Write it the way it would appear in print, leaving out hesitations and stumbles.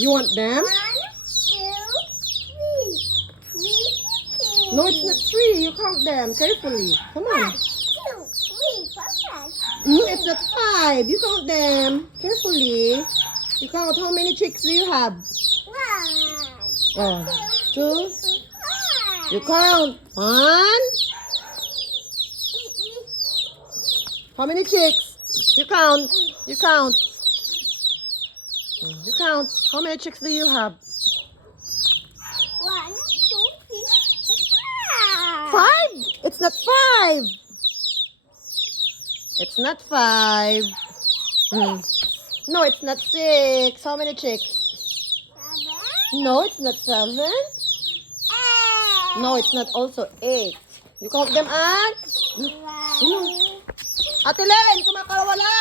You want them? 1, 2, 3. 3 chickens. No, it's not 3. You count them carefully. Come on. 1, 2, 3. Perfect. It's not 5. You count them carefully. You count how many chicks do you have? 1, Oh, 2. 5. You count. 1. How many chicks? You count. You count. You count. How many chicks do you have? 1, 2, 3, 4, 5. It's not 5. It's not 5. No, it's not 6. How many chicks? 7, No, it's not 7. 8. No, it's not also 8. You count them at? 1. Ate Len, kumakawala!